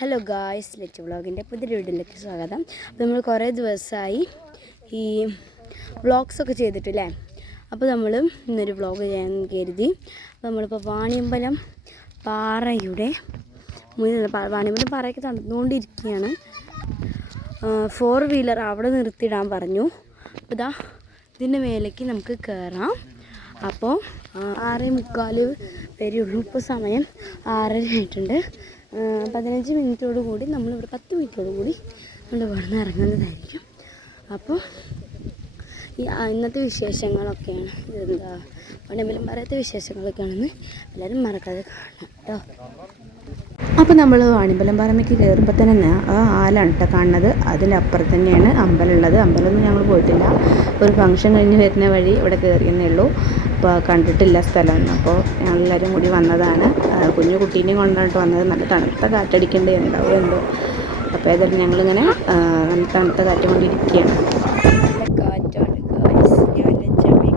Hello guys let വ്ളോഗിന്റെ പുതിയ വീഡിയോയിലേക്ക് സ്വാഗതം. അപ്പോൾ നമ്മൾ കുറേ ദിവസമായി ഈ വ്ളോഗ്സൊക്കെ ചെയ്തിട്ടില്ലേ? അപ്പോൾ നമ്മൾ ഇന്നൊരു വ്ളോഗ് ചെയ്യാൻ കരുതി. അപ്പോൾ നമ്മളിപ്പോൾ വാണിയമ്പലം പാറയുടെ വാണിയമ്പലം പാറയൊക്കെ നടന്നുകൊണ്ടിരിക്കുകയാണ്. ഫോർ വീലർ അവിടെ നിർത്തിയിടാൻ പറഞ്ഞു. അപ്പോൾ ഇതാ ഇതിന്റെ മേലേക്ക് നമുക്ക് കയറാം. അപ്പോൾ ആറേ മുക്കാൽ വരെയുള്ളൂ. ഇപ്പോൾ സമയം ആറര ആയിട്ടുണ്ട് പതിനഞ്ച് മിനിറ്റോട് കൂടി നമ്മൾ നമ്മളിവിടെ പത്ത് മിനിറ്റോട് കൂടി നമ്മൾ ഇവിടെ നിന്ന് ഇറങ്ങുന്നതായിരിക്കും. അപ്പോൾ ഈ ഇന്നത്തെ വിശേഷങ്ങളൊക്കെയാണ്. എന്താ പണ്ടെങ്കിലും പറയാത്ത വിശേഷങ്ങളൊക്കെയാണെന്ന് എല്ലാവരും മറക്കാതെ കാണണം കേട്ടോ. അപ്പോൾ നമ്മൾ വാണിമ്പലം പറമ്പയ്ക്ക് കയറുമ്പോൾ തന്നെ ആ ആലാണ് കേട്ടോ കാണുന്നത്. അതിന്റെ അപ്പുറത്ത് തന്നെയാണ് അമ്പലം ഉള്ളത്. അമ്പലമൊന്നും ഞങ്ങൾ പോയിട്ടില്ല. ഒരു ഫംഗ്ഷൻ കഴിഞ്ഞ് വരുന്ന വഴി ഇവിടെ കയറിയെന്നേ ഉള്ളൂ. അപ്പോൾ കണ്ടിട്ടില്ല സ്ഥലമൊന്നും അപ്പോൾ ഞങ്ങളെല്ലാവരും കൂടി വന്നതാണ്. കുഞ്ഞു കുട്ടീനെയും കൊണ്ടായിട്ട് വന്നത്. നല്ല തണുത്ത കാറ്റടിക്കേണ്ടത് ഉണ്ടാവുമോ എന്തോ. അപ്പോൾ ഏതായാലും ഞങ്ങളിങ്ങനെ നല്ല തണുത്ത കാറ്റ് കൊണ്ടിരിക്കുകയാണ് നല്ല കാറ്റാണ് guys. ഞാൻ ചെമ്മീൻ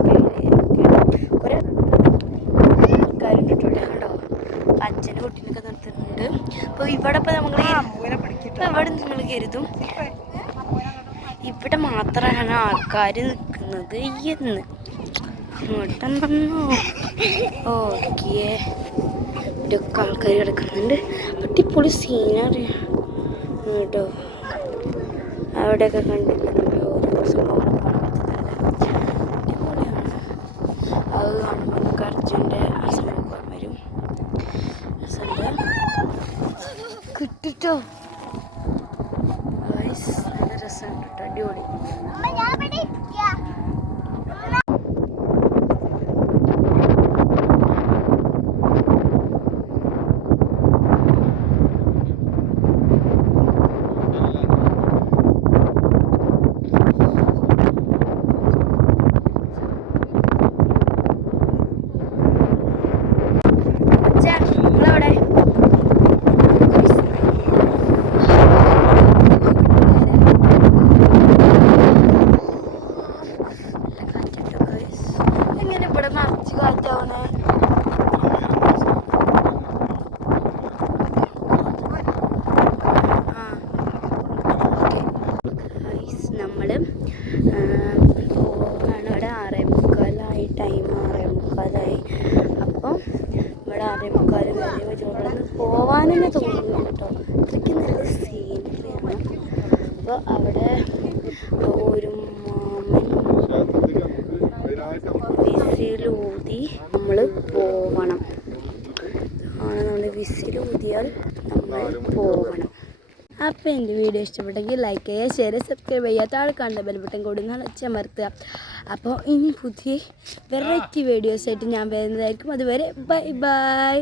കുറേ ആൾക്കാരുണ്ട് കേട്ടോ ഇവിടെ കണ്ടോ അച്ഛന്റെ കുട്ടീനൊക്കെ നിർത്തുന്നുണ്ട് അപ്പോൾ ഇവിടെ ഇപ്പോൾ നമ്മൾ ഇവിടെ നിങ്ങൾ കരുതും. ഇവിടെ മാത്രമാണ് ആൾക്കാർ നിൽക്കുന്നത് എന്ന്. അങ്ങോട്ടും പറഞ്ഞോ ഓക്കെ. ഇവിടെയൊക്കെ ആൾക്കാർ കിടക്കുന്നുണ്ട്. അടിപൊളി സീനറി കേട്ടോ അവിടെയൊക്കെ നമ്മൾ ഓരോ ദിവസം അത് കാണുമ്പോൾ നമുക്ക് അർജുന്റെ ആ സംഭവം വരും രസമുണ്ട് കിട്ടിട്ടോ? നല്ല രസമുണ്ട്. കേട്ടോ അടിപൊളി. മുക്കാലായി അപ്പോൾ വരെ പോവാൻ തന്നെ തോന്നുന്നു കേട്ടോ. അത്രയ്ക്ക് നല്ല സീനറിയാണ് അപ്പോൾ അവിടെ ഒരു പോവണം. ആണ് നമ്മൾ വിസിലൂതിയാൽ നമ്മൾ പോവണം. അപ്പോൾ എന്റെ വീഡിയോ ഇഷ്ടപ്പെട്ടെങ്കിൽ ലൈക്ക് ചെയ്യുക ഷെയർ സബ്സ്ക്രൈബ് ചെയ്യുക. താഴെ കാണുന്ന ബെൽബട്ടൺ കൂടി ചമർത്തുക അപ്പോൾ ഇനി പുതിയ വെറൈറ്റി വീഡിയോസായിട്ട് ഞാൻ വരുന്നതായിരിക്കും. അതുവരെ ബൈ ബൈ